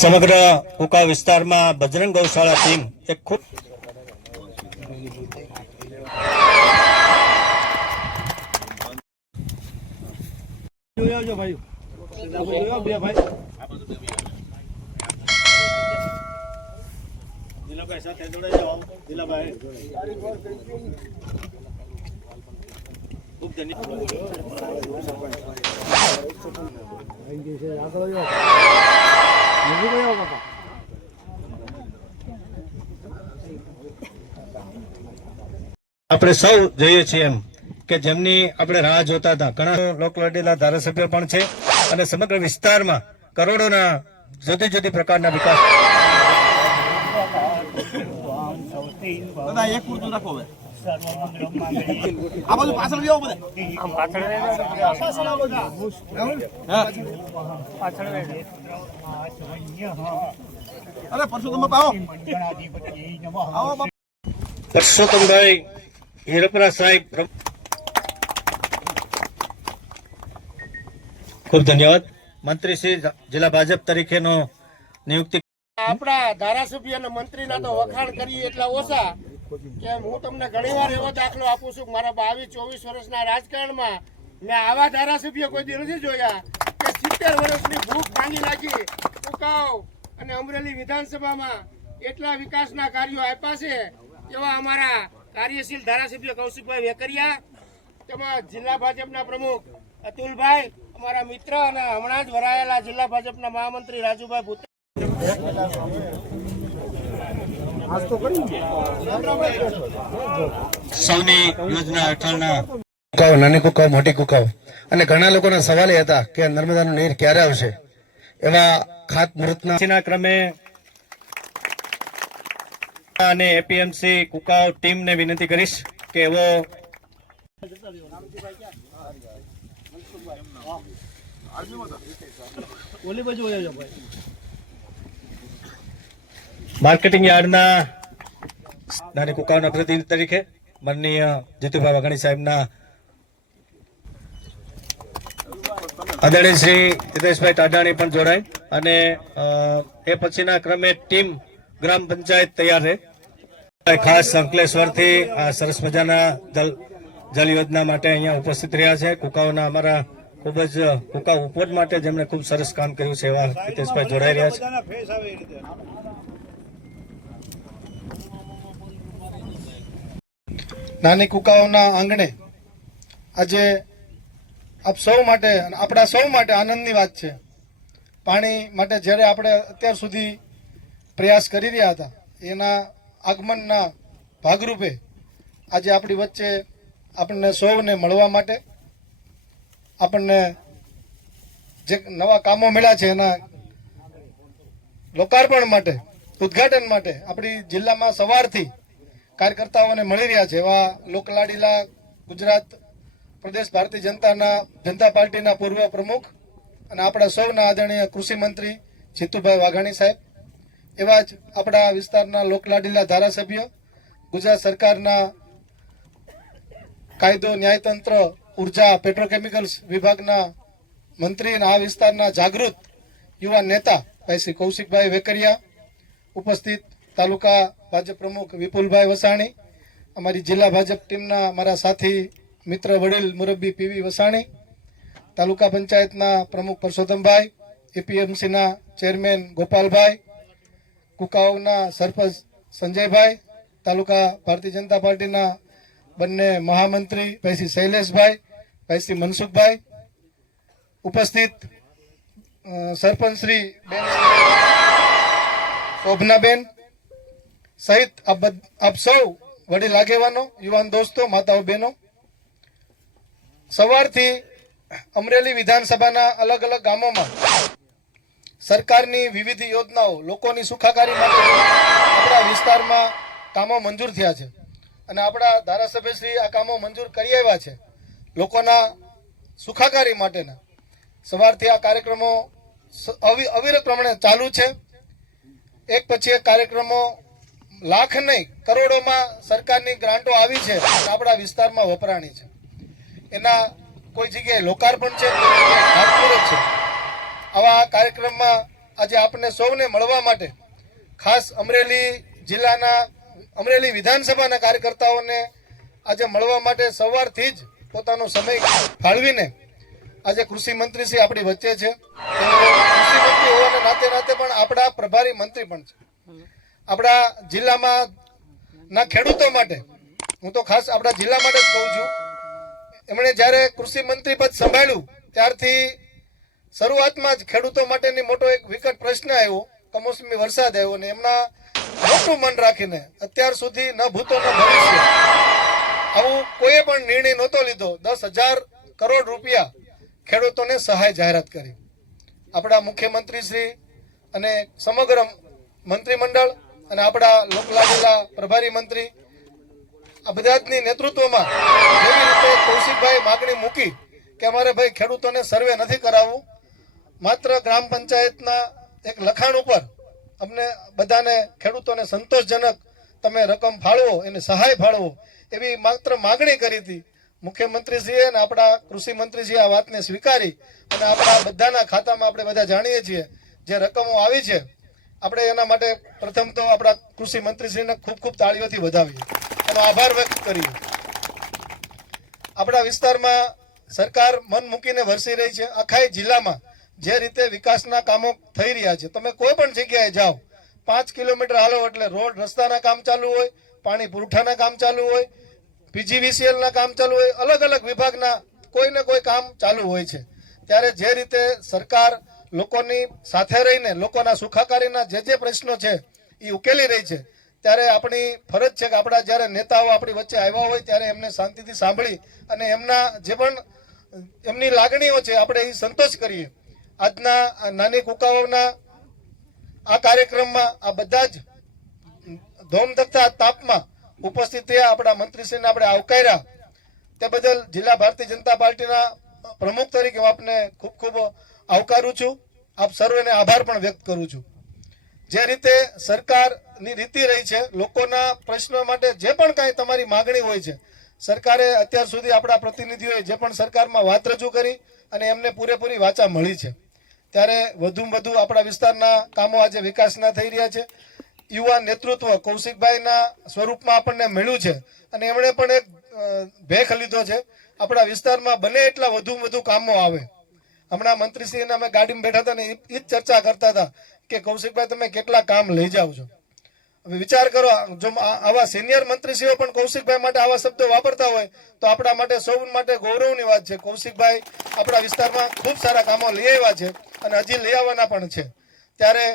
સમગ્ર કુકા વિસ્તારમાં બજરંગ ગૌશાળા ટીમ એક ખૂબ આપણે સૌ જોઈએ છીએ એમ કે જેમની આપણે રાહ જોતા હતા ઘણા લોકલાડીલા ધારાસભ્ય પણ છે અને સમગ્ર વિસ્તારમાં કરોડોના જુદી જુદી પ્રકારના વિકાસ પરસોત્તમભાઈ હિરપરા સાહેબ ખૂબ ધન્યવાદ. મંત્રી શ્રી જિલ્લા ભાજપ તરીકેનો નિયુક્તિ આપણા ધારાસભ્ય અને મંત્રીના તો વખાણ કરીએ એટલા ઓછા કે હું તમને ઘણીવાર એવો દાખલો આપું છું કે મારા 22-24 વર્ષના રાજકારણમાં મેં આવા ધારાસભ્ય કોઈ દી નથી જોયા કે 70 વર્ષની ભૂખ ભાંગી નાખી ઉકાવ અને અમરેલી વિધાનસભામાં એટલા વિકાસના કાર્યો આપ્યા છે એવા અમારા કાર્યશીલ ધારાસભ્ય કૌશિકભાઈ વેકરિયા, તેમાં જિલ્લા ભાજપના પ્રમુખ અતુલભાઈ, અમારા મિત્ર અને હમણાં જ વરાયેલા જિલ્લા ભાજપના મહામંત્રી રાજુભાઈ ભૂત સૌની યોજના હેઠળના કુકાવ, નાની કુકાવ, મોટી કુકાવ અને ઘણા લોકોના સવાલ એ હતા કે નર્મદાનું નીર ક્યારે આવશે. એવા ખાતમુહૂર્તના ક્રમે અને એપીએમસી કુકાવ ટીમને વિનંતી કરીશ કે એવો માર્કેટિંગ યાર્ડના નાની કુકાવના પ્રતિનિધિ તરીકે માનનીય જીતુભાઈ વાઘાણી સાહેબના આદરણીય શ્રી હિતેશભાઈ ટાઢાણી પણ જોડાય અને એ પછીના ક્રમે ટીમ ગ્રામ પંચાયત તૈયાર રહે. ખાસ અંકલેશ્વરથી આ સરસ મજાના જલ યોજના માટે અહીંયા ઉપસ્થિત રહ્યા છે. કુકાઓના અમારા ખૂબ જ કુકાઓ ઉપજ માટે જેમણે ખૂબ સરસ કામ કર્યું છે એવા હિતેશભાઈ જોડાઈ રહ્યા છે. નાની કુકાઓના આંગણે આજે આપ સૌ માટે આપણા સૌ માટે આનંદની વાત છે. પાણી માટે જ્યારે આપણે અત્યાર સુધી પ્રયાસ કરી રહ્યા હતા એના આગમનના ભાગરૂપે આજે આપણી વચ્ચે આપણને સૌને મળવા માટે, આપણને જે નવા કામો મળ્યા છે એના લોકાર્પણ માટે, ઉદ્ઘાટન માટે આપણી જિલ્લામાં સવારથી કાર્યકર્તાઓને મળી રહ્યા છે. એવા લોકલાડીલા ગુજરાત પ્રદેશ ભારતીય જનતા પાર્ટીના પૂર્વ પ્રમુખ અને આપણા સૌના આદરણીય કૃષિ મંત્રી જીતુભાઈ વાઘાણી સાહેબ, એવા જ આપણા વિસ્તારના લોકલાડીલા ધારાસભ્ય, ગુજરાત સરકારના કાયદો ન્યાયતંત્ર ઉર્જા પેટ્રોકેમિકલ્સ વિભાગના મંત્રી અને આ વિસ્તારના જાગૃત યુવા નેતા ભાઈ શ્રી કૌશિકભાઈ વેકરિયા, ઉપસ્થિત તાલુકા ભાજપ પ્રમુખ વિપુલભાઈ વસાણી, અમારી જિલ્લા ભાજપ ટીમના મારા સાથી મિત્ર વડીલ મુરબ્બી પીવી વસાણી, તાલુકા પંચાયતના પ્રમુખ પરસોત્તમભાઈ, એપીએમસીના ચેરમેન ગોપાલભાઈ, કુકાઓના સરપંચ સંજયભાઈ, તાલુકા ભારતીય જનતા પાર્ટીના બંને મહામંત્રી ભાઈ શ્રી શૈલેષભાઈ, ભાઈ શ્રી મનસુખભાઈ, ઉપસ્થિત સરપંચ શ્રી બેન શોભનાબેન સહિત આપ સૌ વડીલ આગેવાનો, યુવાન દોસ્તો, માતાઓ, બહેનો, સવારથી અમરેલી વિધાનસભાના અલગ અલગ ગામોમાં સરકારની વિવિધ યોજનાઓ લોકોની સુખાકારી માટે આપણા વિસ્તારમાં કામો મંજૂર થયા છે અને આપણા ધારાસભ્યશ્રી આ કામો મંજૂર કરી આવ્યા છે લોકોના સુખાકારી માટેના. સવારથી આ કાર્યક્રમો અવિરત પ્રમાણે ચાલુ છે. એક પછી એક કાર્યક્રમો લાખ નહીં કરોડોમાં સરકારની ગ્રાન્ટો આવી છે અને આપણા વિસ્તારમાં વપરાણી છે. એના કોઈ જગ્યાએ લોકાર્પણ છે, કોઈ જગ્યાએ ખાતમુહૂર્ત છે. આવા કાર્યક્રમમાં આજે આપને સૌને મળવા માટે ખાસ અમરેલી જિલ્લાના અમરેલી વિધાનસભાના કાર્યકર્તાઓને આજે મળવા માટે સવારથી જ પોતાનો સમય ફાળવીને આજે કૃષિ મંત્રી શ્રી આપણી વચ્ચે છે. કૃષિ મંત્રી હોવાના નાતે નાતે પણ આપણા પ્રભારી મંત્રી પણ છે. આપણા જિલ્લામાં ના ખેડૂતો માટે હું તો ખાસ આપણા જિલ્લા માટે જ કહું છું. એમણે જ્યારે કૃષિ મંત્રી પદ સંભાળ્યું ત્યારથી શરૂઆતમાં જ ખેડૂતો માટેની મોટો એક વિકટ પ્રશ્ન આવ્યો, કમોસમી વરસાદ આવ્યો અને એમના મોટું મન રાખીને અત્યાર સુધી ન ભૂતો ન ભવિષ્ય આવું કોઈ પણ નિર્ણય નહોતો લીધો. 10,000 કરોડ રૂપિયા ખેડૂતોને સહાય જાહેરાત કરી. આપણા મુખ્યમંત્રી શ્રી અને સમગ્ર મંત્રીમંડળ અને આપણા લોકલાડીલા પ્રભારી મંત્રી આ બધાની નેતૃત્વમાં જેવી રીતે કૌશિકભાઈ માગણી મૂકી કે અમારે ભાઈ ખેડૂતોને સર્વે નથી કરાવવું, માત્ર ગ્રામ પંચાયતના એક લખાણ ઉપર અમને બધાને ખેડૂતોને સંતોષજનક તમે રકમ ફાળવો, એને સહાય ફાળવો એવી માત્ર માગણી કરી હતી. મુખ્યમંત્રીશ્રીએ અને આપણા કૃષિ મંત્રીશ્રીએ આ વાતને સ્વીકારી અને આપણા બધાના ખાતામાં આપણે બધા જાણીએ છીએ જે રકમો આવી છે. આપણે એના માટે પ્રથમ તો આપણા કૃષિ મંત્રીશ્રીને ખૂબ ખૂબ તાળીઓથી વધાવીએ અને આભાર વ્યક્ત કરીએ. આપણા વિસ્તારમાં સરકાર મન મૂકીને વરસી રહી છે. આખા જિલ્લામાં જે રીતે વિકાસના કામો થઈ રહ્યા છે, તમે કોઈ પણ જગ્યાએ જાઓ 5 કિલોમીટર હાલો એટલે રોડ રસ્તાના કામ ચાલુ હોય, પાણી પુરવઠાના કામ ચાલુ હોય, પીજીવીસીએલના કામ ચાલુ હોય, અલગ અલગ વિભાગના કોઈ ને કોઈ કામ ચાલુ હોય છે. ત્યારે જે રીતે સરકાર લોકોની સાથે રહીને લોકોના સુખાકારીના જે પ્રશ્નો છે એ ઉકેલી રહી છે, ત્યારે આપણી ફરજ છે કે આપણા જ્યારે નેતાઓ આપણી વચ્ચે આવ્યા હોય ત્યારે એમને શાંતિથી સાંભળી અને એમના જે પણ એમની લાગણીઓ છે આપણે એ સંતોષ કરીએ. આજના નાની કુકાઓના આ કાર્યક્રમમાં આ બધા જ ધોમધખતા તાપમાં ઉપસ્થિત થયા. આપણા મંત્રીશ્રીને આપણે આવકાર્યા તે બદલ જિલ્લા ભારતીય જનતા પાર્ટીના પ્રમુખ તરીકે હું આપને ખૂબ ખૂબ આવકારું છું. આપ સર્વેને આભાર પણ વ્યક્ત કરું છું. જે રીતે સરકારની રીતિ રહી છે, લોકોના પ્રશ્નો માટે જે પણ કાંઈ તમારી માગણી હોય છે, સરકારે અત્યાર સુધી આપણા પ્રતિનિધિઓએ જે પણ સરકારમાં વાત રજૂ કરી અને એમને પૂરેપૂરી વાચા મળી છે. ત્યારે વધુમાં વધુ આપણા વિસ્તારના કામો આજે વિકાસના થઈ રહ્યા છે. યુવા નેતૃત્વ કૌશિકભાઈના સ્વરૂપમાં આપણને મળ્યું છે અને એમણે પણ એક ભેખ લીધો છે આપણા વિસ્તારમાં બને એટલા વધુમાં વધુ કામો આવે. હમણાં મંત્રીશ્રીને અમે ગાડીમાં બેઠા હતા ને એ જ ચર્ચા કરતા હતા કે કૌશિકભાઈ તમે કેટલા કામ લઈ જાઓ છો. હવે વિચાર કરો, જો આવા સિનિયર મંત્રીશ્રીઓ પણ કૌશિકભાઈ માટે આવા શબ્દો વાપરતા હોય તો આપણા માટે સૌ માટે ગૌરવની વાત છે. કૌશિકભાઈ આપણા વિસ્તારમાં ખૂબ સારા કામો લઈ આવ્યા છે અને હજી લઈ આવવાના પણ છે. ત્યારે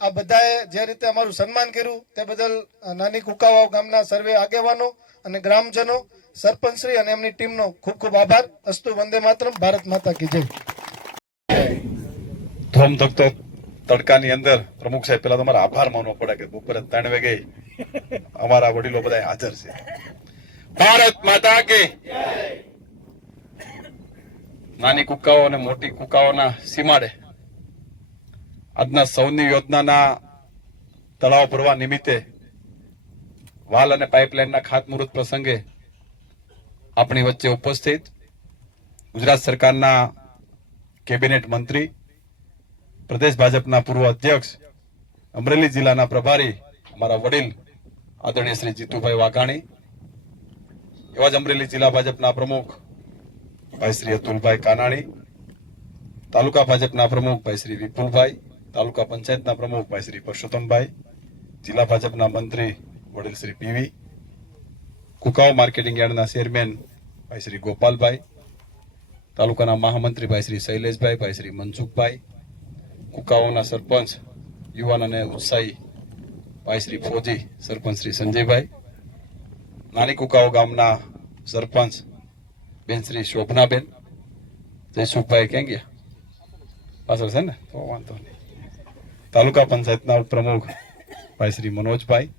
આ બધાએ જે રીતે અમારું સન્માન કર્યું તે બદલ નાની કુકાવાવ ગામના સર્વે આગેવાનો અને ગ્રામજનો, સરપંચશ્રી અને એમની ટીમનો ખૂબ ખૂબ આભાર. અસ્તુ વંદે માતરમ. ભારત માતા કી જય. ધોમધખતો તડકાની અંદર પ્રમુખ સાહેબ પેલા તમારા આભાર માનવો પડે કે બપોરે 3 વાગે અમારા વડીલો બધા હાજર છે. ભારત માતા કે નાની કુકાઓ અને મોટી કુકાઓના સીમાડે આજના સૌની યોજનાના તળાવ ભરવા નિમિત્તે વાલ અને પાઇપલાઇનના ખાતમુહૂર્ત પ્રસંગે આપણી વચ્ચે ઉપસ્થિત ગુજરાત સરકારના કેબિનેટ મંત્રી, પ્રદેશ ભાજપના પૂર્વ અધ્યક્ષ, અમરેલી જિલ્લાના પ્રભારી અમારા વડીલ આદરણીય શ્રી જીતુભાઈ વાઘાણી, એવા જ અમરેલી જિલ્લા ભાજપના પ્રમુખ ભાઈ શ્રી અતુલભાઈ કાનાણી, તાલુકા ભાજપના પ્રમુખ ભાઈ શ્રી વિપુલભાઈ, તાલુકા પંચાયતના પ્રમુખ ભાઈ શ્રી પરસોત્તમભાઈ, જિલ્લા ભાજપના મંત્રી વડીલ શ્રી પીવી, કુકાઓ માર્કેટિંગ યાર્ડના ચેરમેન ભાઈ શ્રી ગોપાલભાઈ, તાલુકાના મહામંત્રી ભાઈ શ્રી શૈલેષભાઈ, ભાઈ શ્રી મનસુખભાઈ, કુકાઓના સરપંચ યુવાન અને ઉત્સાહી ભાઈ શ્રી ફોજી, સરપંચ શ્રી સંજયભાઈ, નાની કુકાઓ ગામના સરપંચ બેન શ્રી શોભનાબેન, જયસુખભાઈ ક્યાં ગયા પાછળ છે ને, તો વાંધો નહીં, તાલુકા પંચાયતના ઉપપ્રમુખ ભાઈ શ્રી મનોજભાઈ,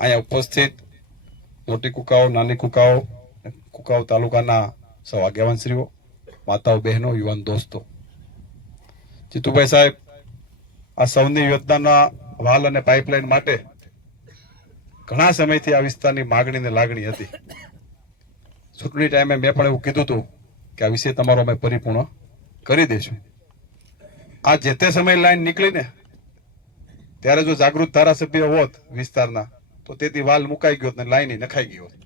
અહીંયા ઉપસ્થિત મોટી કુકાઓ, નાની કુકાઓ, કુકાઓ તાલુકાના સૌ આગેવાનશ્રીઓ, માતાઓ, બહેનો, યુવાન દોસ્તો. જીતુભાઈ સાહેબ, આ સૌની યોજનાના વાલ અને પાઇપલાઇન માટે ઘણા સમયથી આ વિસ્તારની માગણી ને લાગણી હતી. ચૂંટણી ટાઈમે મેં પણ એવું કીધું હતું કે આ વિષય તમારો અમે પરિપૂર્ણ કરી દઈશું. આ જે તે સમય લાઈન નીકળીને ત્યારે જો જાગૃત ધારાસભ્ય હોત વિસ્તારના, તો તેથી વાલ મુકાઈ ગયો ને લાઈન નખાઈ ગયો હોત,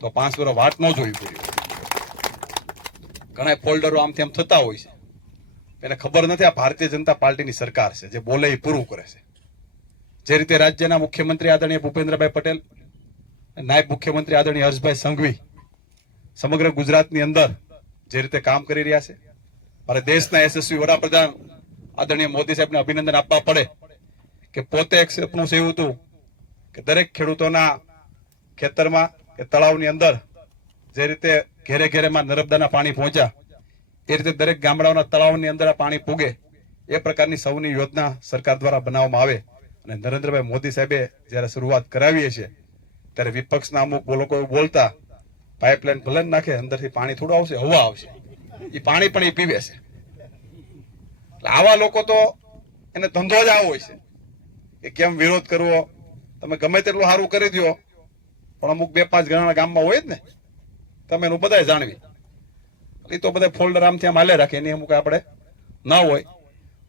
તો 5 વર્ષ વાટ ન જોવી પડી. ઘણા ફોલ્ડરો આમથી આમ થતા હોય છે, એને ખબર નથી આ ભારતીય જનતા પાર્ટીની સરકાર છે, જે બોલે એ પૂરું કરે છે. જે રીતે રાજ્યના મુખ્યમંત્રી આદરણીય ભૂપેન્દ્રભાઈ પટેલ, નાયબ મુખ્યમંત્રી આદરણીય હર્ષભાઈ સંઘવી સમગ્ર ગુજરાતની અંદર જે રીતે કામ કરી રહ્યા છે, મારે દેશના યશસ્વી વડાપ્રધાન આદરણીય મોદી સાહેબને અભિનંદન આપવા પડે કે પોતે એક સપનું સેવ્યું હતું કે દરેક ખેડૂતોના ખેતરમાં કે તળાવની અંદર જે રીતે ઘેરે ઘેરેમાં નર્મદાના પાણી પહોંચ્યા, એ રીતે દરેક ગામડાઓના તળાવની અંદર આ પાણી પૂગે, એ પ્રકારની સૌની યોજના સરકાર દ્વારા બનાવવામાં આવે. અને નરેન્દ્રભાઈ મોદી સાહેબે જ્યારે શરૂઆત કરાવીએ છીએ ત્યારે વિપક્ષના અમુક લોકો એવું બોલતા, પાઇપલાઇન ભલે નાખે, અંદરથી પાણી થોડું આવશે, હવા આવશે, એ પાણી પણ એ પીવે છે. આવા લોકો તો એને ધંધો જ આવો હોય છે કે કેમ વિરોધ કરવો, તમે ગમે તેટલું સારું કરી દો પણ અમુક 2-5 ઘણા ગામમાં હોય જ ને, તમે એનું બધા જાણવી. એ તો બધા ફોલ્ડર આમથી આમ હાલે રાખે, એની અમુક આપણે ના હોય.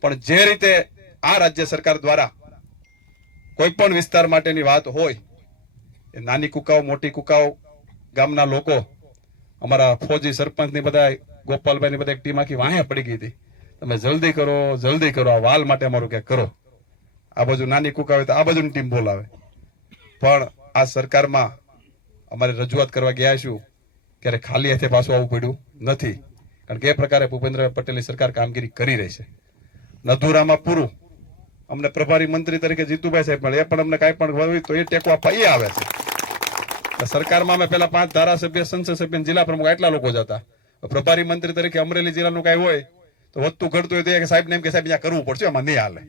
પણ જે રીતે આ રાજ્ય સરકાર દ્વારા કોઈ પણ વિસ્તાર માટેની વાત હોય, એ નાની કુકાઓ, મોટી કુકાઓ ગામના લોકો, અમારા ફોજી સરપંચ ની બધા, ગોપાલભાઈ ની બધા ટીમ આખી વાહે પડી ગઈ હતી, તમે જલ્દી કરો, જલ્દી કરો, આ વાલ માટે અમારું ક્યાંક કરો. આ બાજુ નાની કુકા હોય તો આ બાજુની ટીમ બોલાવે. પણ આ સરકારમાં અમારે રજૂઆત કરવા ગયા છું ત્યારે ખાલી હાથે પાછું આવવું પડ્યું નથી, કારણ કે એ પ્રકારે ભૂપેન્દ્રભાઈ પટેલની સરકાર કામગીરી કરી રહી છે. નધુરામાં પૂરું અમને પ્રભારી મંત્રી તરીકે જીતુભાઈ સાહેબ મળે, એ પણ અમને કાંઈ પણ હોય તો એ ટેકો આપવા એ આવે છે. સરકારમાં અમે પેલા 5 ધારાસભ્ય, સંસદ સભ્ય, જિલ્લા પ્રમુખ આટલા લોકો જ હતા. પ્રભારી મંત્રી તરીકે અમરેલી જિલ્લાનું કાંઈ હોય તો વધતું ઘટતું હોય તો એ સાહેબ ને એમ કે સાહેબ અહીંયા કરવું પડશે, એમાં નહીં હાલે.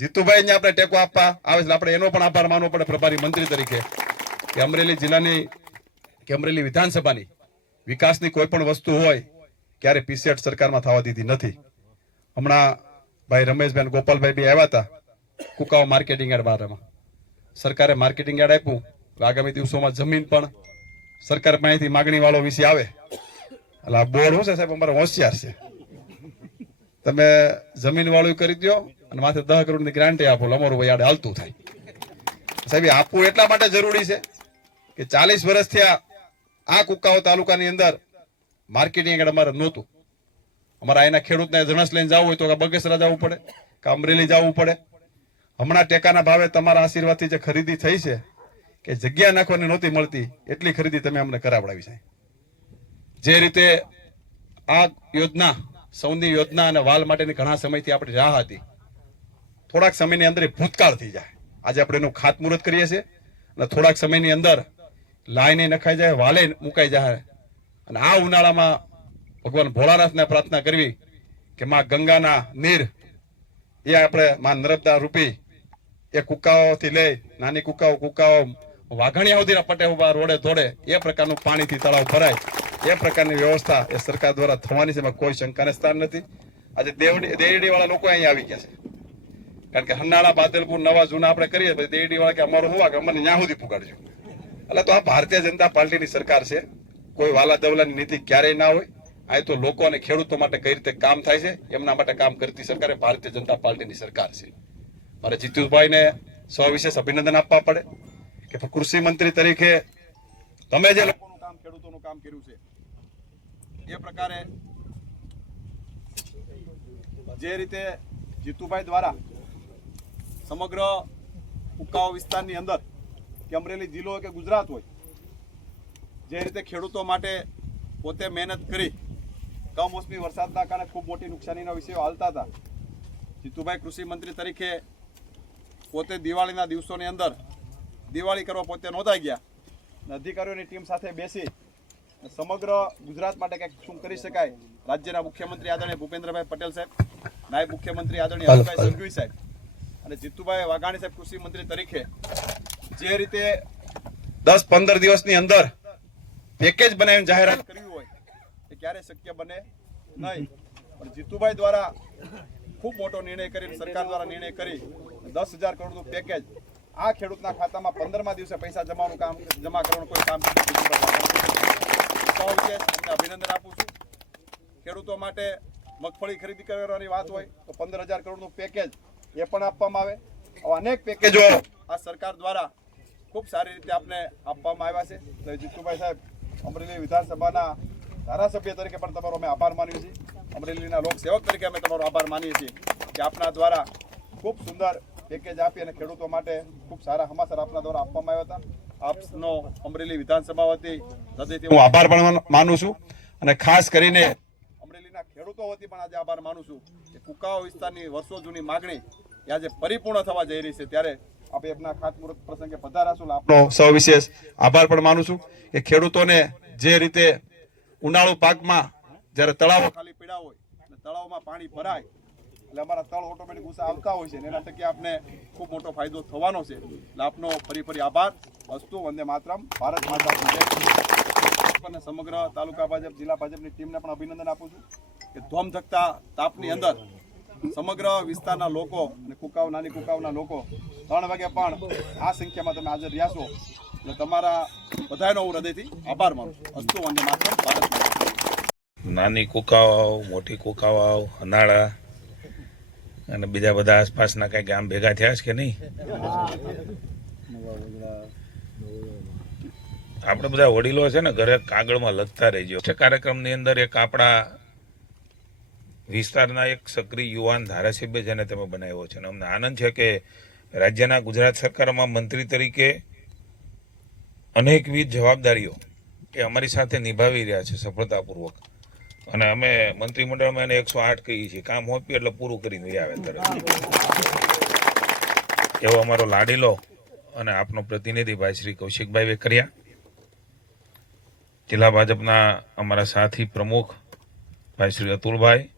જીતુભાઈ ને આપણે ટેકો આપવા આવે છે, આપણે એનો પણ આભાર માનવો પડે પ્રભારી મંત્રી તરીકે કે અમરેલી જિલ્લાની કે અમરેલી વિધાનસભાની વિકાસની કોઈ પણ વસ્તુ હોય ક્યારે પીસેટ સરકારમાં થવા દીધી નથી. હમણાં ભાઈ રમેશભાઈ, ગોપાલભાઈ બી આવ્યા હતા કુકાઓ માર્કેટિંગ યાર્ડ બારમાં. સરકારે માર્કેટિંગ યાર્ડ આપ્યું, આગામી દિવસોમાં જમીન પણ સરકાર પાસેથી માગણી વાળો વિષય આવે. એટલે આ બોર્ડ શું છે સાહેબ, અમારે હોશિયાર છે, તમે જમીન વાળું કરી દો અને માથે 10 કરોડની ગ્રાન્ટ આપો, અમારું ભાઈ આડે હાલતું થાય. સાહેબ આપવું એટલા માટે જરૂરી છે કે 40 વર્ષથી આ કુકાઓ તાલુકાની અંદર માર્કેટિંગ યાર્ડ અમારે નહોતું. અમારા અહીંના ખેડૂતને જણસ લઈને જવું હોય તો બગસરા જવું પડે કે અમરેલી જવું પડે. હમણાં ટેકાના ભાવે તમારા આશીર્વાદથી જે ખરીદી થઈ છે કે જગ્યા નાખવાની નહોતી મળતી, એટલી ખરીદી તમે અમને કરાવડાવી છે. જે રીતે આ યોજના, સૌની યોજના અને વાલ માટેની ઘણા સમયથી આપણી રાહ હતી, થોડાક સમયની અંદર એ ભૂતકાળ થઈ જાય. આજે આપણે એનું ખાતમુહૂર્ત કરીએ છીએ અને થોડાક સમયની અંદર લાઈને નખાઈ જાય, વાલે મુકાઈ જાય. અને આ ઉનાળામાં ભગવાન ભોળાનાથને પ્રાર્થના કરવી કે માં ગંગાના નીર એ આપણે માં નર્મદા રૂપી એ કુકાઓથી લઈ નાની કુકાઓ વાઘણિયા સુધીના પટે ઉભા રોડે ધોડે એ પ્રકારનું પાણીથી તળાવ ભરાય, એ પ્રકારની વ્યવસ્થા એ સરકાર દ્વારા થવાની છે, એમાં કોઈ શંકાને સ્થાન નથી. આજે દેરડી વાળા લોકો અહીંયા આવી ગયા છે, કારણ કે હન્નાળા, બાદલપુર, નવા જૂના આપણે કરીએ પછી દેરડી વાળા કે અમારું હોવા કે અમને ન્યા સુધી પુગાડજો. એટલે તો આ ભારતીય જનતા પાર્ટીની સરકાર છે, કોઈ વાલા દવલાની નીતિ ક્યારેય ના હોય. આ તો લોકો અને ખેડૂતો માટે કઈ રીતે કામ થાય છે એમના માટે કામ કરતી સરકાર ભારતીય જનતા પાર્ટીની સરકાર છે. મારે જીતુભાઈને સવિશેષ અભિનંદન આપવા પડે કે કૃષિ મંત્રી તરીકે તમે જે લોકોનું કામ, ખેડૂતોનું કામ કર્યું છે, એ પ્રકારે જે રીતે જીતુભાઈ દ્વારા સમગ્ર કુકાઓ વિસ્તારની અંદર કે અમરેલી જિલ્લો હોય કે ગુજરાત હોય, જે રીતે ખેડૂતો માટે પોતે મહેનત કરી કમોસમી વરસાદના કારણે ખૂબ મોટી નુકસાનીના વિષયો હાલતા હતા, જીતુભાઈ કૃષિ મંત્રી તરીકે પોતે દિવાળીના દિવસોની અંદર દિવાળી કરવા પોતે નોંધાઈ ગયા અને અધિકારીઓની ટીમ સાથે બેસી સમગ્ર ગુજરાત માટે કંઈક શું કરી શકાય, રાજ્યના મુખ્યમંત્રી આદરણીય ભૂપેન્દ્રભાઈ પટેલ સાહેબ, નાયબ મુખ્યમંત્રી આદરણીય હર્ષભાઈ સંઘવી સાહેબ અને જીતુભાઈ વાઘાણી સાહેબ કૃષિ મંત્રી તરીકે જે રીતે 10-15 દિવસની અંદર પેકેજ બનાવીને જાહેરાત કરવી હોય એ ક્યારે શક્ય બને નહીં, પણ જીતુભાઈ દ્વારા ખૂબ મોટો નિર્ણય કરી, સરકાર દ્વારા નિર્ણય કરી 10,000 કરોડનું પેકેજ આ ખેડૂતના ખાતામાં 15મા દિવસે પૈસા જમા કરવાનું કોઈ કામ અભિનંદન આપું છું. ખેડૂતો માટે મગફળી ખરીદી કરવાની વાત હોય તો 15,000 કરોડનું પેકેજ એ પણ આપવામાં આવે. આવા અનેક પેકેજો આ સરકાર દ્વારા ખૂબ સારી રીતે આપને આપવામાં આવ્યા છે. તો જીતુભાઈ સાહેબ, અમરેલી વિધાનસભાના ધારાસભ્ય તરીકે પણ તમારો અમે આભાર માનીએ છીએ, અમરેલીના લોકસેવક તરીકે અમે તમારો આભાર માનીએ છીએ કે આપના દ્વારા ખૂબ સુંદર પેકેજ આપી અને ખેડૂતો માટે ખૂબ સારા સમાચાર આપના દ્વારા આપવામાં આવ્યા હતા. આપનો અમરેલી વિધાનસભા વતી હૃદયથી હું આભાર પણ માનું છું અને ખાસ કરીને અમરેલીના ખેડૂતો વતી પણ આજે આભાર માનું છું કે કુકાઓ વિસ્તારની વર્ષો જૂની માગણી એ આજે પરિપૂર્ણ થવા જઈ રહી છે, ત્યારે આપણે એમના ખાતમુહૂર્ત પ્રસંગે પધારાશું. આપનો સવિશેષ આભાર પણ માનું છું કે ખેડૂતોને જે રીતે ઉનાળુ પાકમાં જ્યારે તળાવો ખાલી પીડા હોય અને તળાવમાં પાણી ભરાય એટલે અમારા તળ ઓટોમેટિક ઊંચા આવતા હોય છે અને એના થકી આપને ખૂબ મોટો ફાયદો થવાનો છે. એટલે આપનો ફરી આભાર. અસ્તુ, વંદે માતરમ, ભારત માતા કી જય. અને સમગ્ર તાલુકા ભાજપ, જિલ્લા ભાજપની ટીમને પણ અભિનંદન આપું છું કે ધોમધકતા તાપની અંદર સમગ્ર વિસ્તારના લોકો અને કુકાવ, નાની કુકાવના લોકો 3 વાગે પણ આ સંખ્યામાં તમે હાજર રહ્યા છો એટલે તમારા બધાનો હું હૃદયથી આભાર માનું છું. અસ્તુ, વંદે માતરમ, ભારત માતા. નાની કુકાવાવ, મોટી કુકાવાવ, અનાળા અને બીજા બધા આસપાસના કઈ ગામ ભેગા થયા છે કે નહીં? આપણે બધા વડીલો છે ને ઘરે કાગળમાં લખતા રહેજો. કાર્યક્રમની અંદર એક આપણા વિસ્તારના એક સક્રિય યુવાન ધારાસભ્ય જેને તમે બનાવ્યો છે અને અમને આનંદ છે કે રાજ્યના ગુજરાત સરકારમાં મંત્રી તરીકે અનેકવિધ જવાબદારીઓ એ અમારી સાથે નિભાવી રહ્યા છે સફળતાપૂર્વક. અને અમે મંત્રીમંડળમાં એને 108 કહીએ છીએ, કામ હોપ્યું એટલે પૂરું કરીને આવે તરત. એવો અમારો લાડીલો અને આપનો પ્રતિનિધિ ભાઈ શ્રી કૌશિકભાઈ વેકરિયા, જિલ્લા ભાજપના અમારા સાથી પ્રમુખ ભાઈ શ્રી અતુલભાઈ,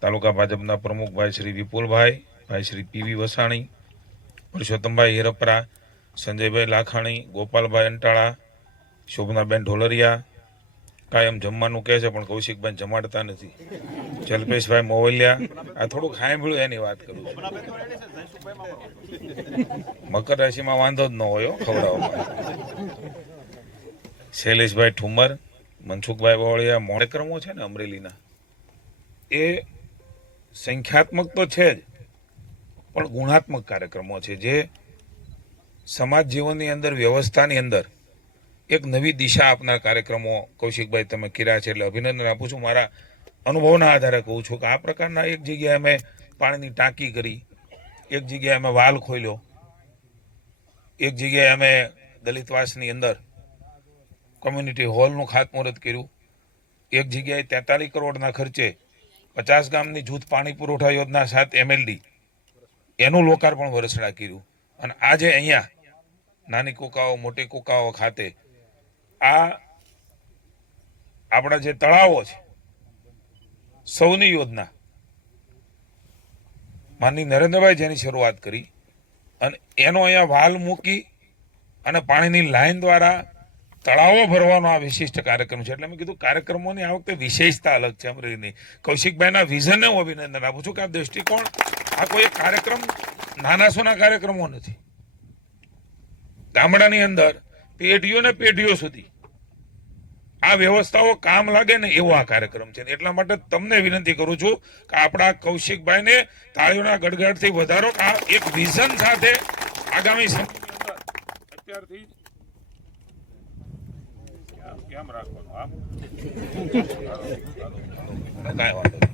તાલુકા ભાજપના પ્રમુખ ભાઈ શ્રી વિપુલભાઈ, ભાઈ શ્રી પીવી વસાણી, પુરુષોત્તમભાઈ હિરપરા, સંજયભાઈ લાખાણી, ગોપાલભાઈ અંટાળા, શોભનાબેન ઢોલરિયા, કાયમ જમવાનું કહે છે પણ કૌશિકભાઈ જમાડતા નથી, જલ્પેશભાઈ મોવલિયા, આ થોડુંક સાંભળ્યું એની વાત કરું છું. મકર રાશિમાં વાંધો જ ન હોય ખવડાવવામાં. શૈલેષભાઈ ઠુમર, મનસુખભાઈ વોળિયા. કાર્યક્રમો છે ને અમરેલીના એ સંખ્યાત્મક તો છે જ પણ ગુણાત્મક કાર્યક્રમો છે જે સમાજ જીવનની અંદર, વ્યવસ્થાની અંદર એક નવી દિશા આપનાર કાર્યક્રમો કૌશિકભાઈ તમે કર્યા છે એટલે અભિનંદન આપું છું. મારા અનુભવના આધારે કહું છું કે આ પ્રકારના એક જગ્યાએ અમે પાણીની ટાંકી કરી, એક જગ્યાએ અમે વાલ ખોલ્યો, એક જગ્યાએ અમે દલિતવાસની અંદર કોમ્યુનિટી હોલનું ખાતમુહૂર્ત કર્યું, એક જગ્યાએ 43 કરોડના ખર્ચે 50 ગામની જૂથ પાણી પુરવઠા યોજના 7 MLD એનું લોકાર્પણ વરસડા કર્યું. અને આજે અહીંયા નાની કુકાઓ, મોટી કુકાઓ ખાતે આ આપણા જે તળાવો છે સૌની યોજના માનની નરેન્દ્રભાઈ જેની શરૂઆત કરી અને એનો અહીંયા વાલ મૂકી અને પાણીની લાઈન દ્વારા તળાવો ભરવાનો આ વિશિષ્ટ કાર્યક્રમ છે. એટલે મેં કીધું કાર્યક્રમોની આ વખતે વિશેષતા અલગ છે અમરેલીની. કૌશિકભાઈના વિઝનને હું અભિનંદન આપું છું કે આ દ્રષ્ટિકોણ, આ કોઈ એક કાર્યક્રમ નાના સોના કાર્યક્રમો નથી. ગામડાની અંદર પેઢીઓ ને પેઢીઓ સુધી આ વ્યવસ્થાઓ કામ લાગે ને એવો આ કાર્યક્રમ છે. એટલા માટે તમને વિનંતી કરું છું કે આપણા કૌશિકભાઈને તાળીઓના ગડગડાટથી વધારો. આ એક વિઝન સાથે આગામી સમયની અંદર અત્યારથી કેમ રાખવાનું આમ કાંઈ વાંધો નહીં.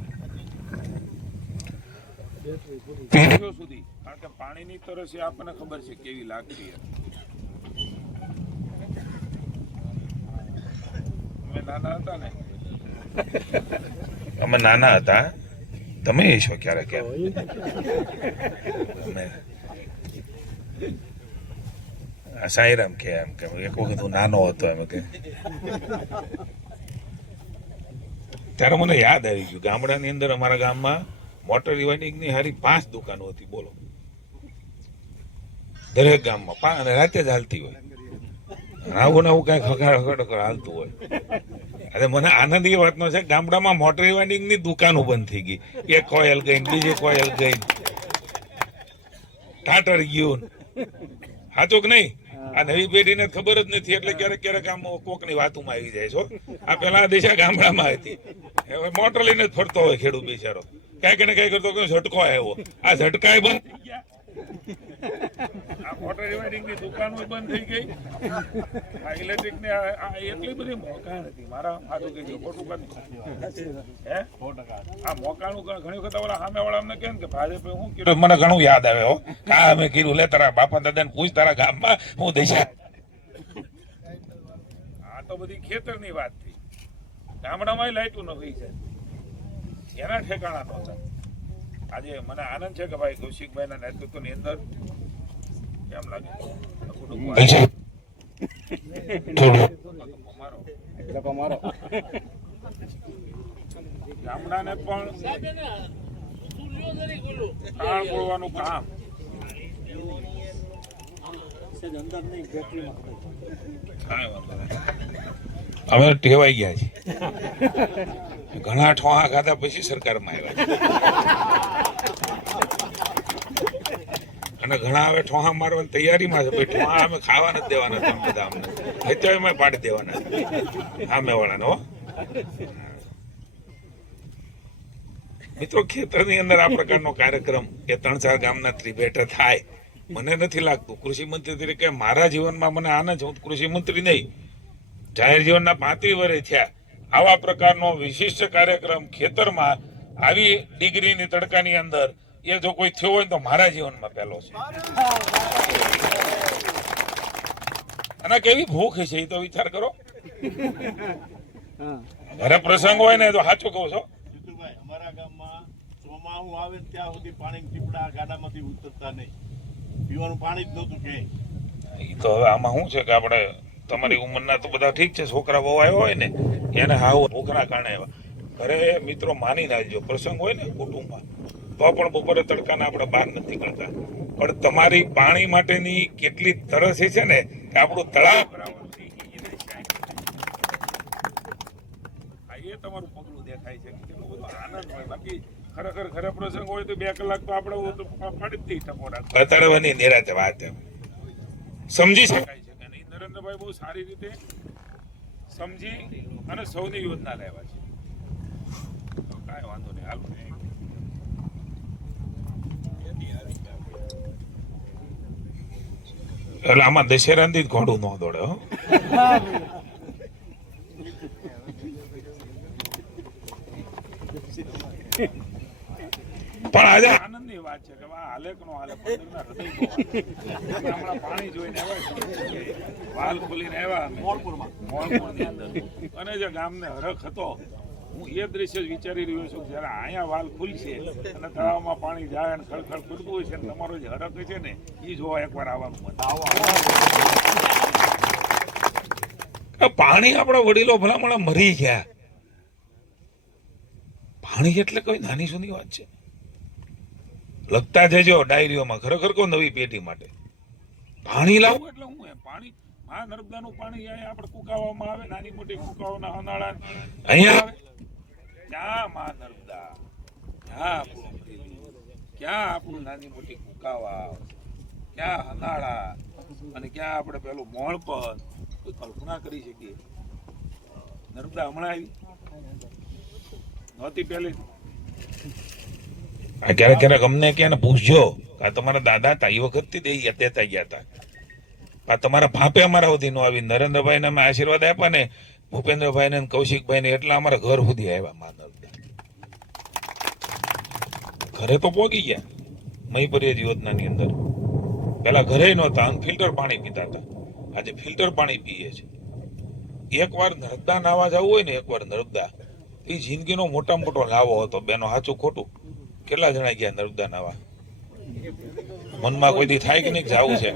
પેઢીઓ સુધી, કારણ કે પાણીની તરસ એ આપણને ખબર છે કેવી લાગતી. અમે નાના હતા ને, અમે નાના હતા, તમે એ છો ક્યારેક સાંઈરામ કે એમ કે એક વખત હું નાનો હતો એમ કે ત્યારે મને યાદ આવી ગયું ગામડાની અંદર અમારા ગામમાં મોટર રિવાઇનિંગની હારી 5 દુકાનો હતી. બોલો, દરેક ગામમાં અને રાતે જ હાલતી હોય, આવું ને આવું કઈ ખગાડ હાલતું હોય. અરે મને આનંદ એ વાતનો છે ગામડામાં મોટર રિવાઇનિંગની દુકાનો બંધ થઈ ગઈ, એક કોયલ ગઈ, બીજી કોયલ ગઈ, ટાટર ગયું. સાચું કે નહીં? આ નવી પેઢીને ખબર જ નથી એટલે ક્યારેક ક્યારેક આમ કોકની વાતોમાં આવી જાય છો. આ પેલા દિશા ગામડામાં હતી, હવે મોટર લઈને જ ફરતો હોય ખેડૂત બિચારો, કઈક ને કઈ કરતો ઝટકો આવ્યો, આ ઝટકાય બંધ થઈ ગયા, આ મોટર રિવાઇનિંગની દુકાનો બંધ થઈ ગઈ, આ ઇલેક્ટ્રિક ને એટલી બધી મોકાણ હતી. મારા સાચું કહેજો, ખોટું કાઢ હે આ મોકાણું ઘણી વખત ઓલા સામે વાળા અમને કહે ને કે ભાજપે હું કીધું, મને ઘણું યાદ આવે હો. કા અમે કીધું લે તારા બાપા દાદાને પૂછ તારા ગામમાં હું દેશા. આ તો બધી ખેતરની વાત થઈ, ગામડામાં લાઈટું ન હોય છે, એના ઠેકાણા નહોતા. આજે મને આનંદ છે કે ભાઈ કૌશિકભાઈ ના નેતૃત્વની અંદર કેમ લાગે ગામડાને પણ તાણ બોલવાનું કામ અમે ટેવાઈ ગયા છીએ. ઘણા ઠોહા ખાધા પછી સરકારમાં આવ્યા અને ઘણા હવે ઠોહા મારવાની તૈયારીમાં છે. ભાઈ ઠોહા અમે ખાવા નથી દેવાના, તમે બધા અમને અત્યારે પાડી દેવાના સામે વાળાને. હો મિત્રો, ખેતરની અંદર આ પ્રકારનો કાર્યક્રમ એ 3-4 ગામના ત્રિભેટે થાય, મને નથી લાગતું કૃષિ મંત્રી તરીકે મારા જીવનમાં મને આનંદ છે. હું કૃષિ મંત્રી નહીં, જાહેર જીવનના 35 વર્ષ થયા. આવા પ્રકારનો વિશિષ્ટ કાર્યક્રમ ખેતરમાં આવી ડિગ્રીની તડકાની અંદર એ જો કોઈ થયો હોય તો મારા જીવનમાં પહેલો છે. અને કેવી ભૂખ છે એ તો વિચાર કરો. ઘરે પ્રસંગ હોય ને તો સાચું કહું છો, અમારા ગામમાં ચોમાસું આવે ત્યાં સુધી પાણી ટીપડા ગાડામાંથી ઉતરતા નહીં, પીવાનું પાણી જ નહોતું કે. એ તો હવે આમાં શું છે કે આપણે તમારી ઉંમરના તો બધા ઠીક છે, છોકરા બહુ આવ્યો હોય ને એને હાવ ભૂખના કારણે આવ્યા. ઘરે મિત્રો માની નાખજો, પ્રસંગ હોય ને કુટુંબમાં તો પણ બપોરે તડકાના આપણે બહાર નથી નીકળતા. પણ તમારી પાણી માટેની કેટલી તરસ છે ને કે આપણું તળાવ ભરાવાનું છે, એ તમારું પગલું દેખાય છે. કેટલો બધો આનંદ હોય. બાકી ખરેખર ઘરે પ્રસંગ હોય તો 2 કલાક તો આપણે પાડી જ દઈ ટપોરા કતારવાની નિરાતે વાત એમ સમજી શકાય છે. અને નરેન્દ્રભાઈ બહુ સારી રીતે સમજી અને સૌની યોજના લેવા છે. કાંઈ વાંધો નહીં, હાલ એટલે આમાં દશેરાથી જ ઘોડું ન દોડે. હો પણ આજે આનંદની વાત છે કે હાલે કે નો હાલે, પંદરના હૃદય હમણાં પાણી જોઈને આવ્યા, વાલ ખોલીને આવ્યા મોળપુરની અંદર, અને જે ગામને હરખ હતો, હું એ દ્રશ્ય જ વિચારી રહ્યો છું જયારે અહીંયા વાલ ખુલશે અને તળાવમાં પાણી જાય અને ખળખળ કરતું હોય છે, તમારો જે હરખ છે ને એ જોવા એકવાર આવવાનું મન. પાણી આપણા વડીલો ભલામણા મરી ગયા. પાણી એટલે કોઈ નાની સુની વાત છે. લખતા જજો ડાયરીઓમાં, ખરેખર કોઈ નવી પેઢી માટે પાણી લાવવું એટલે હું પાણી મહા નર્મદાનું પાણી આપણે કુકાવામાં આવે, નાની મોટી કુકાઓના હનાળા અહીંયા આવે. ક્યાં મહા નર્મદા, ક્યાં આપણું ક્યાં આપણું નાની મોટી કુકાવા, ક્યાં હનાળા, અને ક્યાં આપણે પેલું મોણપદ. કોઈ કલ્પના કરી શકીએ? નર્મદા હમણાં આવી નહોતી પહેલી. ક્યારેક ક્યારેક અમને ક્યાં પૂછજો કે તમારા દાદા હતા એ વખત થી દેતા ગયા હતા, આ તમારા ભાપે અમારા સુધી નો આવી. નરેન્દ્રભાઈ ને અમે આશીર્વાદ આપ્યા ને, ભૂપેન્દ્રભાઈ ને કૌશિકભાઈ ને, એટલા અમારા ઘર સુધી આવ્યા. ઘરે તો પોગી ગયા મહી પર્યત યોજનાની અંદર. પેલા ઘરે નહોતા, અનફિલ્ટર પાણી પીતા હતા, આજે ફિલ્ટર પાણી પીએ છે. એકવાર નર્મદા નાવા જવું હોય ને, એકવાર નર્મદા, એ જિંદગીનો મોટા મોટો લાવો હતો. બેનો સાચું ખોટું? કેટલા જણા ગયા નર્મદા નાવા? મનમાં કોઈ દી થાય કે નહીં જવું છે?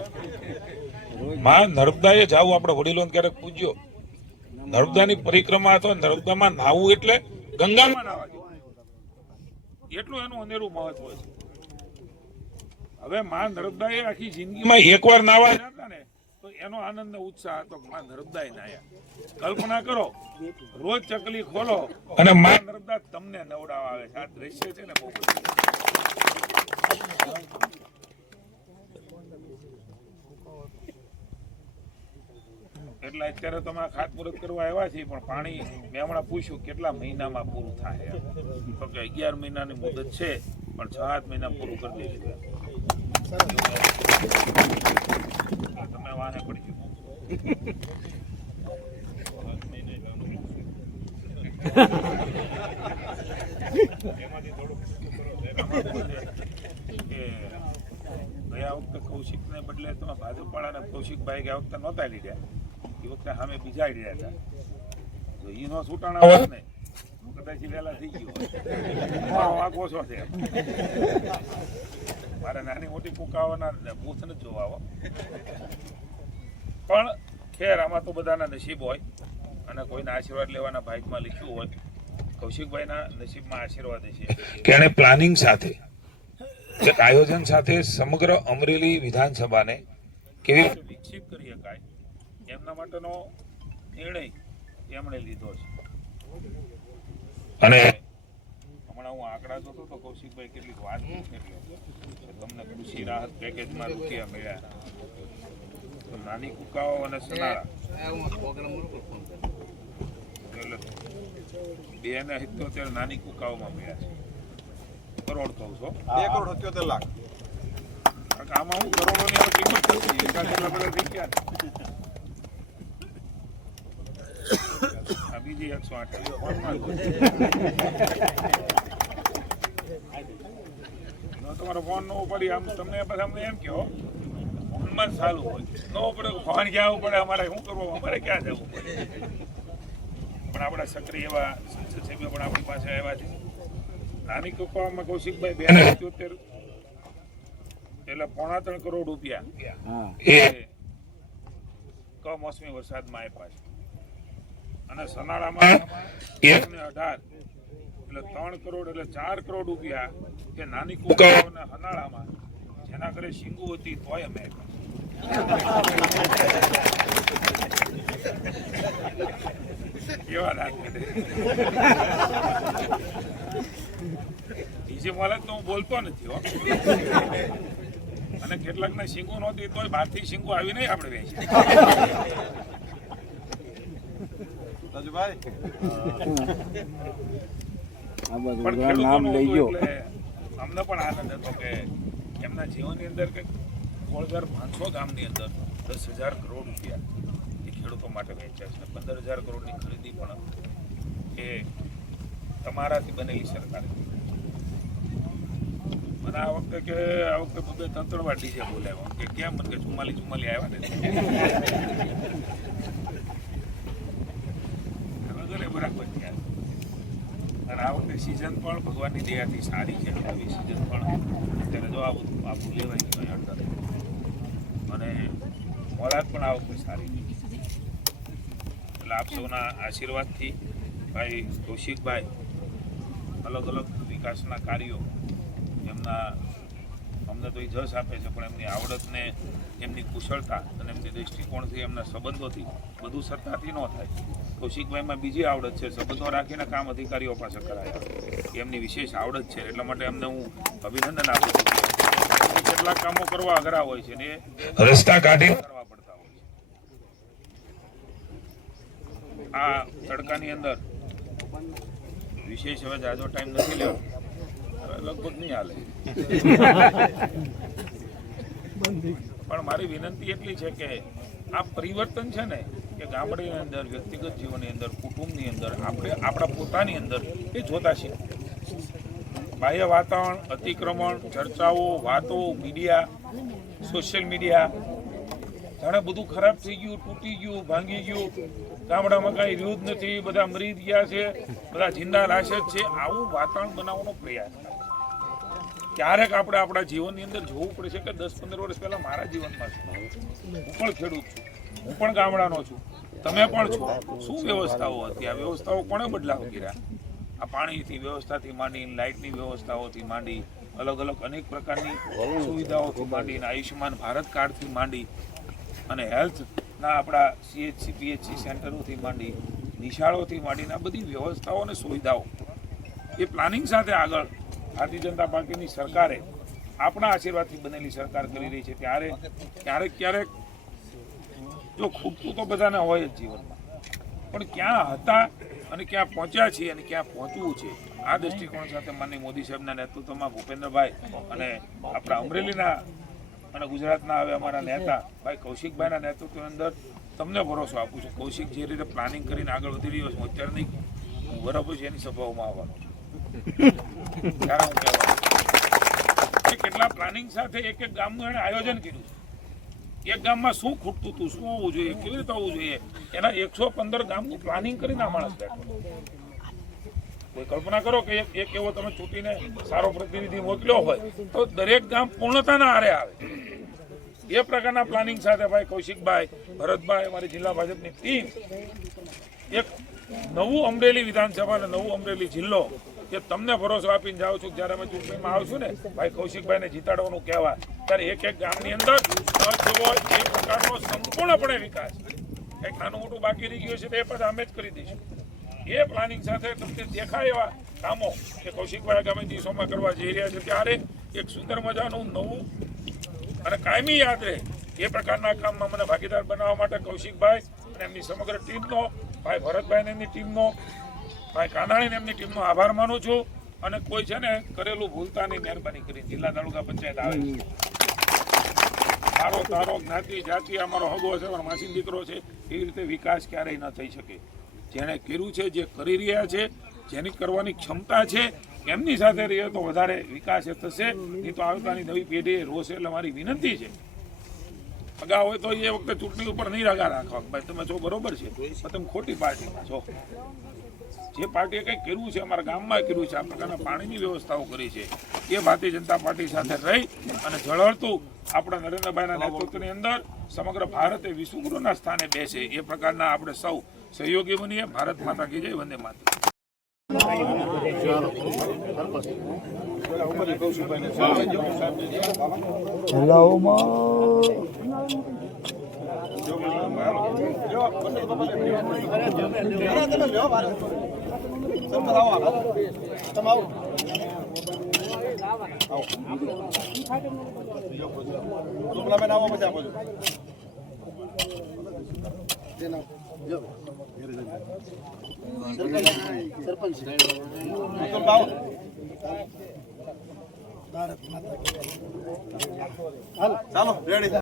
માં નર્મદાએ જાવું, આપણે વડીલોને ક્યારેક પૂછ્યો, નર્મદાની પરિક્રમા હતો, નર્મદામાં નાવું એટલે ગંગામાં નાવા જેવું. એટલું એનું અનેરું મહત્વ છે. હવે માં નર્મદાએ આખી જિંદગીમાં એકવાર નાવા જતા ને તો એનો આનંદ ને ઉત્સાહ હતો કે માં નર્મદાએ નાયા. કલ્પના કરો, રોજ ચકલી ખોલો અને માં નર્મદા તમને નવડાવવા આવે છે. આ દ્રશ્ય છે ને બહુ બધું. એટલે અત્યારે તમે આ ખાતમુહૂર્ત કરવા આવ્યા છીએ, પણ પાણી મેં હમણાં પૂછ્યું કેટલા મહિનામાં પૂરું થાય? તો કે 11 મહિનાની મુદત છે, પણ 6-7 મહિના પૂરું કરી દઈશું. તમે વાહે પડી ગયા વખતે કૌશિક ને બદલે તમે ભાજપવાળાને કૌશિકભાઈ ગયા વખતે નહોતા લીધા, એ વખતે સામે બીજા લીધા હતા. તો એ નો છૂટાણા હોત ને કદાચ વહેલા થઈ ગયું. મારો વાંક ઓછો છે. મારે નાની મોટી કુકાવાના બૂથ નથી જોવા આવો. પણ ખેર, આમાં તો બધાના નસીબ હોય અને કોઈના આશીર્વાદ લેવાના ભાગમાં લખ્યું હોય. કૌશિકભાઈના નસીબમાં આશીર્વાદ છે કે એને પ્લાનિંગ સાથે, એક આયોજન સાથે સમગ્ર અમરેલી વિધાનસભાને કેવી રીતે વિકસિત કરી શકાય એમના માટેનો નિર્ણય એમણે લીધો છે. અને હમણાં હું આંકડા જોતો તો કૌશિકભાઈ કેટલીક વાત પૂછે કે તમને કૃષિ રાહત પેકેજમાં રૂપિયા મળ્યા. તો નાની કુકાઓ અને સનાળા એટલે 2.77 નાની કુકાઓમાં મળ્યા છે. કરોડ કહું છો, 2.77 લાખ. આમાં હું કરોડોની કિંમત થતી એકાદ બધા થઈ ગયા. આ બીજી 108 તમારો ફોન નો પડી, આમ તમને પછી અમને એમ કહો ફોનમાં જ ચાલુ હોય, નો પડે ફોન ક્યાં પડે, અમારે શું કરવું, અમારે ક્યાં જવું પડે. પણ આપણા સક્રિય એવા સંસદ સભ્યો પણ આપણી પાસે આવ્યા છે. નાની કુકાઓમાં કૌશિકભાઈ 2.77 એટલે 3.25 કરોડ રૂપિયા એ કમોસમી વરસાદમાં આપ્યા છે. અને સનાળામાં 1.18 એટલે 3 કરોડ એટલે 4 કરોડ રૂપિયા કે નાની કુકાઓના હનાળામાં જેના ઘરે શીંગુ હતી તોય અમે આપ્યા. કેવા લાગે બીજે માલક તો હું બોલતો નથી હો. અને કેટલાક ને શીંગુ નહોતી તોય બહારથી શીંગુ આવી નહીં આપણે વેચી. રાજુભાઈ પણ ખેડૂતોનું હતું એટલે અમને પણ આનંદ હતો કે એમના જીવનની અંદર કે 1500 ગામની અંદર 10,000 કરોડ રૂપિયા એ ખેડૂતો માટે વેચ્યા છે. 15,000 કરોડની ખરીદી પણ એ તમારાથી બનેલી સરકાર. મને આ વખતે બધે તંત્રવા ડીજે બોલાવ્યો કે કેમ, મને કે 44 આવ્યા ને બરાબર થયા. અને આ વખતે સિઝન પણ ભગવાનની દયાથી સારી છે. આવી સિઝન પણ અત્યારે જો આપણું લેવાય ગયું અડધા, અને ખોરાક પણ આ વખતે સારી છે. એટલે આપ સૌના આશીર્વાદથી ભાઈ કૌશિકભાઈ અલગ અલગ વિકાસના કાર્યો એમના અમને તો એ જશ આપે છે, પણ એમની આવડતને, એમની કુશળતા અને એમની દૃષ્ટિકોણથી, એમના સંબંધોથી બધું સત્તાથી ન થાય. કૌશિકભાઈમાં બીજી આવડત છે, સંબંધો રાખીને કામ અધિકારીઓ પાસે કરાયા. એમની વિશેષ આવડત છે, એટલા માટે એમને હું અભિનંદન આપું છું. કેટલાક કામો કરવા અઘરા હોય છે ને એ રસ્તા કાઢી કરવા પડતા હોય છે. આ તડકાની અંદર વિશેષ હવે જાજો ટાઈમ નથી લેવો, લગભગ નહીં હાલે. પણ મારી વિનંતી એટલી છે કે આ પરિવર્તન છે ને કે ગામડાની અંદર, વ્યક્તિગત જીવનની અંદર, કુટુંબની અંદર, આપણે આપણા પોતાની અંદર એ જોતા શીખવું. બાહ્ય વાતાવરણ, અતિક્રમણ, ચર્ચાઓ, વાતો, મીડિયા, સોશિયલ મીડિયા, જાણે બધું ખરાબ થઈ ગયું, તૂટી ગયું, ભાંગી ગયું, ગામડામાં કાંઈ રહ્યું જ નથી, બધા મરી ગયા છે, બધા જિંદા લાશ જ છે, આવું વાતાવરણ બનાવવાનો પ્રયાસ થાય. ક્યારેક આપણે આપણા જીવનની અંદર જોવું પડે છે કે 10-15 વર્ષ પહેલા મારા જીવનમાં છું, હું પણ ખેડૂત છું, હું પણ ગામડાનો છું, તમે પણ છો. શું વ્યવસ્થાઓ હતી? આ વ્યવસ્થાઓ કોણે બદલાવ કર્યા? આ પાણીથી વ્યવસ્થાથી માંડી, લાઇટની વ્યવસ્થાઓથી માંડી, અલગ અલગ અનેક પ્રકારની સુવિધાઓથી માંડીને આયુષ્યમાન ભારત કાર્ડથી માંડી અને હેલ્થના આપણા CHC PHC સેન્ટરોથી માંડી, નિશાળોથી માંડીને આ બધી વ્યવસ્થાઓ અને સુવિધાઓ એ પ્લાનિંગ સાથે આગળ ભારતીય જનતા પાર્ટીની સરકારે આપણા આશીર્વાદથી બનેલી સરકાર કરી રહી છે. ત્યારે ક્યારેક જો ખૂટતું તો બધાને હોય જ જીવનમાં, પણ ક્યાં હતા અને ક્યાં પહોંચ્યા છીએ અને ક્યાં પહોંચવું છે, આ દૃષ્ટિકોણ સાથે માનનીય મોદી સાહેબના નેતૃત્વમાં ભૂપેન્દ્રભાઈ અને આપણા અમરેલીના અને ગુજરાતના હવે અમારા નેતા ભાઈ કૌશિકભાઈના નેતૃત્વની અંદર તમને ભરોસો આપું છું. કૌશિક જે રીતે પ્લાનિંગ કરીને આગળ વધી રહ્યો છું, અત્યારે નહીં, હું બરાબર છે એની સભાઓમાં આવવાનો છું. ત્યારે હું કહેવાનું કે કેટલા પ્લાનિંગ સાથે એક ગામનું એણે આયોજન કર્યું છે. એક ગામમાં શું ખૂટતું હતું, શું હોવું જોઈએ, કેવી રીતે હોવું જોઈએ, એના 115 ગામનું પ્લાનિંગ કરીને આ માણસ બેઠો. કોઈ કલ્પના કરો કે એક એવો તમે ચૂંટીને સારો પ્રતિનિધિ મોકલ્યો હોય તો દરેક ગામ પૂર્ણતાના આરે આવે. એ પ્રકારના પ્લાનિંગ સાથે ભાઈ કૌશિકભાઈ, ભરતભાઈ, અમારી જિલ્લા ભાજપની ટીમ એક નવું અમરેલી વિધાનસભા અને નવું અમરેલી જિલ્લો કે તમને ભરોસો આપીને જાઉં છું. જ્યારે અમે ચૂંટણીમાં આવશું ને ભાઈ કૌશિકભાઈને જીતાડવાનું કહેવા, ત્યારે એક ગામની અંદર જેવો એ પ્રકારનો સંપૂર્ણપણે વિકાસ, કંઈક નાનું મોટું બાકી રહી ગયું છે તો એ પછી અમે જ કરી દઈશું. એ પ્લાનિંગ સાથે તમને દેખાય એવા કામો કે કૌશિકભાઈ આગામી દિવસોમાં કરવા જઈ રહ્યા છે, ત્યારે એક સુંદર મજાનું નવું અને કાયમી યાદ રહે એ પ્રકારના કામમાં મને ભાગીદાર બનાવવા માટે કૌશિકભાઈ અને એમની સમગ્ર ટીમનો, ભાઈ ભરતભાઈ એમની ટીમનો, ભાઈ કાનાણી એમની ટીમનો આભાર માનું છું. અને કોઈ છે ને કરેલું ભૂલતા નહીં, મહેરબાની કરી જિલ્લા તાલુકા પંચાયત આવે છે, તારો તારો જ્ઞાતિ જાતિ અમારો હગો છે, અમારો માસી દીકરો છે, એવી રીતે વિકાસ ક્યારેય ન થઈ શકે. જેણે કર્યું છે, જે કરી રહ્યા છે, જેની કરવાની ક્ષમતા છે, એમની સાથે રહીએ તો વધારે વિકાસ એ થશે. નહીં તો આવતાની નવી પેઢીએ રોષે. એટલે મારી વિનંતી છે, અગાઉ હોય તો એ વખતે ચૂંટણી ઉપર નહીં રગા રાખવા, ભાઈ તમે છો બરોબર છે, પણ તમે ખોટી પાર્ટીમાં છો. જે પાર્ટીએ કંઈક કર્યું છે, અમારા ગામમાં કર્યું છે, આ પ્રકારના પાણીની વ્યવસ્થાઓ કરી છે, એ ભારતીય જનતા પાર્ટી સાથે રહી અને ઝળહળતું આપણા નરેન્દ્રભાઈના નેતૃત્વની અંદર સમગ્ર ભારતે વિશ્વગુરુના સ્થાને બેસે એ પ્રકારના આપણે સૌ સહયોગી બનીએ. ભારત માતા કી જય, વંદે માતરમ. ચાલો રેડી.